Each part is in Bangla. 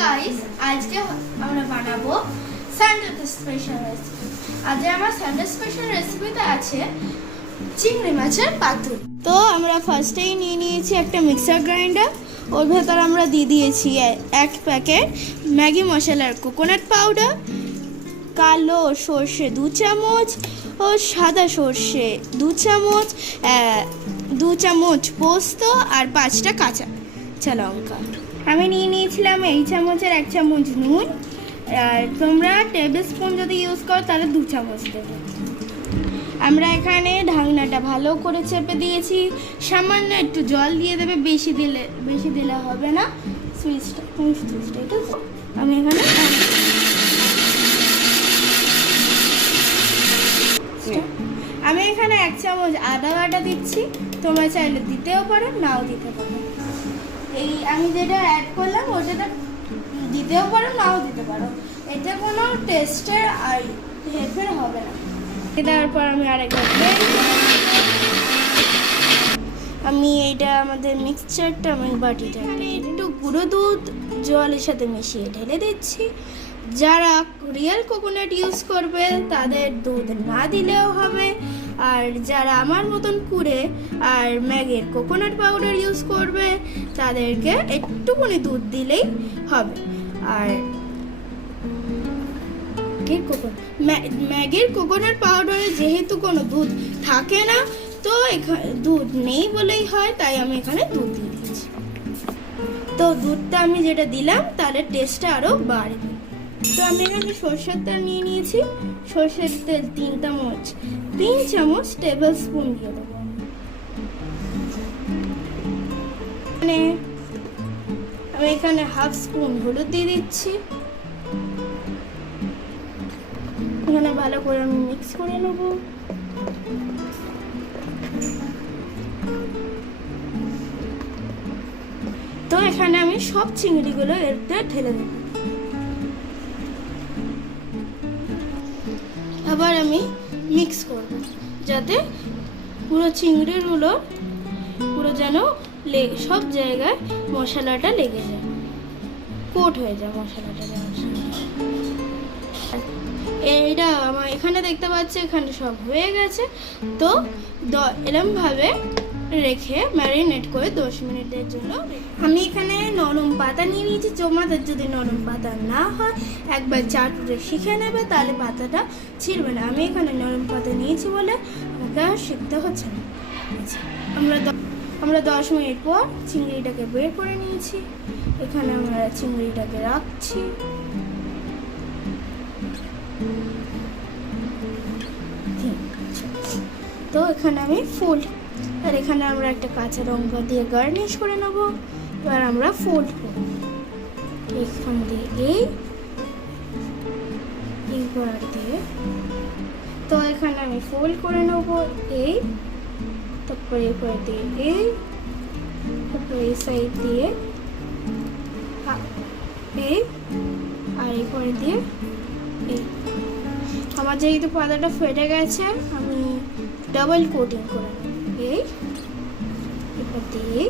গাইস, আজকে আমরা বানাবো সানডে স্পেশাল রেসিপি। আজ আমার সানডে স্পেশাল রেসিপিতে আছে চিংড়ি মাছের পাতুরি। তো আমরা ফার্স্টেই নিয়ে নিয়েছি একটা মিক্সার গ্রাইন্ডার। ওর ভেতর আমরা দিয়ে দিয়েছি এক প্যাকেট ম্যাগি মশলার কোকোনাট পাউডার, কালো সর্ষে 2 চামচ ও সাদা সর্ষে 2 চামচ, 2 চামচ পোস্ত আর 5টা কাঁচা লঙ্কা। আমি নিয়ে নিয়েছিলাম এই চামচের 1 চামচ নুন। আর তোমরা টেবিল স্পুন যদি ইউজ করো তাহলে 2 চামচ দেবে। আমরা এখানে ঢাকনাটা ভালো করে চেপে দিয়েছি। সামান্য একটু জল দিয়ে দেবে, বেশি দিলে হবে না। সুইচটা এটা আমি এখানে আমি এখানে 1 চামচ আদা বাটা দিচ্ছি। তোমরা চাইলে দিতেও পারো, নাও দিতে পারো। এই আমি যেটা অ্যাড করলাম ওটা দিতেও পারো, নাও দিতে পারো। এটা কোনো টেস্টের আর হেরফের হবে না। দেওয়ার পর আমি আরেকবার আমি এইটা আমাদের মিক্সচারটা আমি বাটিটা একটু গুঁড়ো দুধ জলের সাথে মিশিয়ে ঢেলে দিচ্ছি। যারা রিয়েল কোকোনাট ইউজ করবে তাদের দুধ না দিলেও হবে, আর যারা আমার মতন কুড়ে আর ম্যাগির কোকোনাট পাউডার ইউজ করবে তাদেরকে একটুখানি দুধ দিলেই হবে। আর ম্যাগির কোকোনাট পাউডারে যেহেতু কোনো দুধ থাকে না, তো এখানে দুধ নেই বলেই হয়, তাই আমি এখানে দুধ দিয়ে দিচ্ছি। তো দুধটা আমি যেটা দিলাম তাহলে টেস্টটা আরও বাড়বে। তো আমি এখানে সরষের তেল নিয়ে নিয়েছি। সরষের তেল 3 চামচ টেবিল স্পুন দিয়ে দেবো। আমি এখানে 1/2 স্পুন হলুদ দিয়ে দিচ্ছি। এখানে ভালো করে আমি মিক্স করে নেব। তো এখানে আমি সব চিংড়িগুলো এতে ঢেলে দেব। আবার আমি মিক্স করব যাতে পুরো চিংড়িগুলো পুরো যেন সব জায়গায় মশলাটা লেগে যায়, কোট হয়ে যায় মশলাটা। এইটা আমার এখানে দেখতে পাচ্ছি এখানে সব হয়ে গেছে। তো এরমভাবে রেখে ম্যারিনেট করে 10 মিনিটের জন্য। আমি এখানে নরম পাতা নিয়ে নিয়েছি। তোমাদের যদি নরম পাতা না হয় একবার চাটুরে শিখে নেবে, তাহলে পাতাটা ছিঁড়বে না। আমি এখানে নরম পাতা নিয়েছি বলে আমাকে আর শিখতে হচ্ছে না। আমরা 10 মিনিট পর চিংড়িটাকে বের করে নিয়েছি। এখানে আমরা চিংড়িটাকে রাখছি। তো এখানে আমি ফুল, আর এখানে আমরা একটা কাঁচা লঙ্কা দিয়ে গার্নিশ করে নেব। এবার আমরা ফোল্ড করব এখান দিয়ে এইবার দিয়ে। তো এখানে আমি ফোল্ড করে নেব এই, তারপরে এরপরে দিয়ে এই, তারপরে এই সাইড দিয়ে এই, আর এরপরে দিয়ে এই। আমার যেহেতু পাতাটা ফেটে গেছে আমি ডাবল কোটিং করে নেব এই, এবার দিয়ে।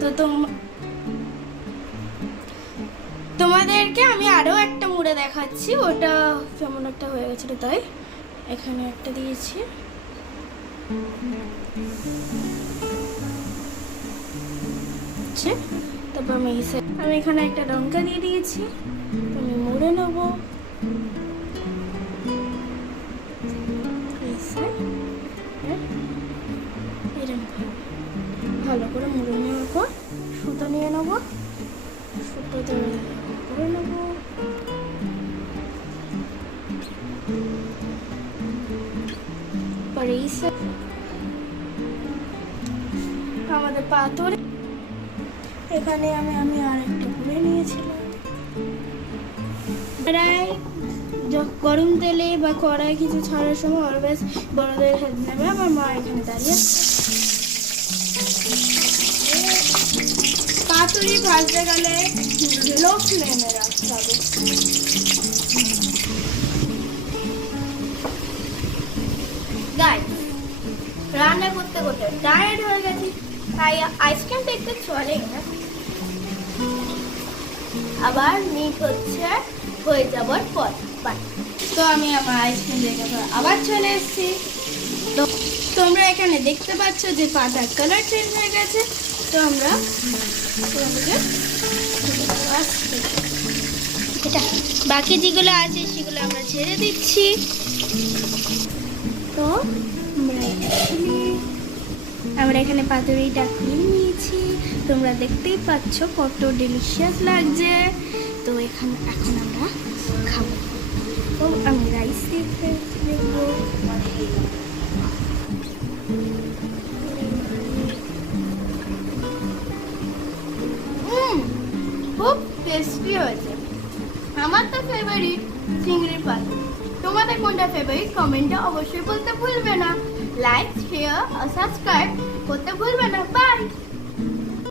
তো তোমাদেরকে আমি আরো একটা মুড়ে দেখাচ্ছি, ওটা কেমন একটা হয়ে গেছিল, তাই এখানে একটা দিয়েছি। তারপর আমি এখানে একটা লঙ্কা দিয়ে দিয়েছি। আমি মুড়ে নেবো ভালো করে মুড়ে নেওয়ার পর সুতো নিয়ে নেবো, সুতোতে করে নেবো। পরে আমাদের পাথর এখানে আমি আরেকটা করে নিয়েছিলাম। গরম তেলে বা কড়াই কিছু ছাড়ার সময় অলওয়েজ বড়দের হেল্প নেবে। আমার মা এখানে দাঁড়িয়ে। পাতুরি ভাজতে গেলে লো ফ্লেমে রাখতে হবে। রান্না করতে করতে টায়ার্ড হয়ে গেছি, তাই আইসক্রিম দেখতে চলে না, আবার মিট হচ্ছে হয়ে যাবার পর। তো আমি আমার আইসক্রিম দেখে আবার চলে এসেছি। তো তোমরা এখানে দেখতে পাচ্ছ যে পাতার কালার চেঞ্জ হয়ে গেছে। তো আমরা এটা বাকি যেগুলো আছে সেগুলো আমরা ছেড়ে দিচ্ছি। তো আমরা এখানে পাতুরিটা খুলে নিয়েছি, তোমরা দেখতেই পাচ্ছ কত ডিলিশিয়াস লাগছে। তো এখন আমরা খাবো। তো আমি রাইস দেখবো। খুব টেস্টি হয়েছে। আমার তো ফেভারিট চিংড়ির পাতুরি। তোমাদের কোনটা ফেভারিট কমেন্টে অবশ্যই বলতে ভুলবে না। লাইক, শেয়ার আর সাবস্ক্রাইব করতে ভুলবে না। বাই।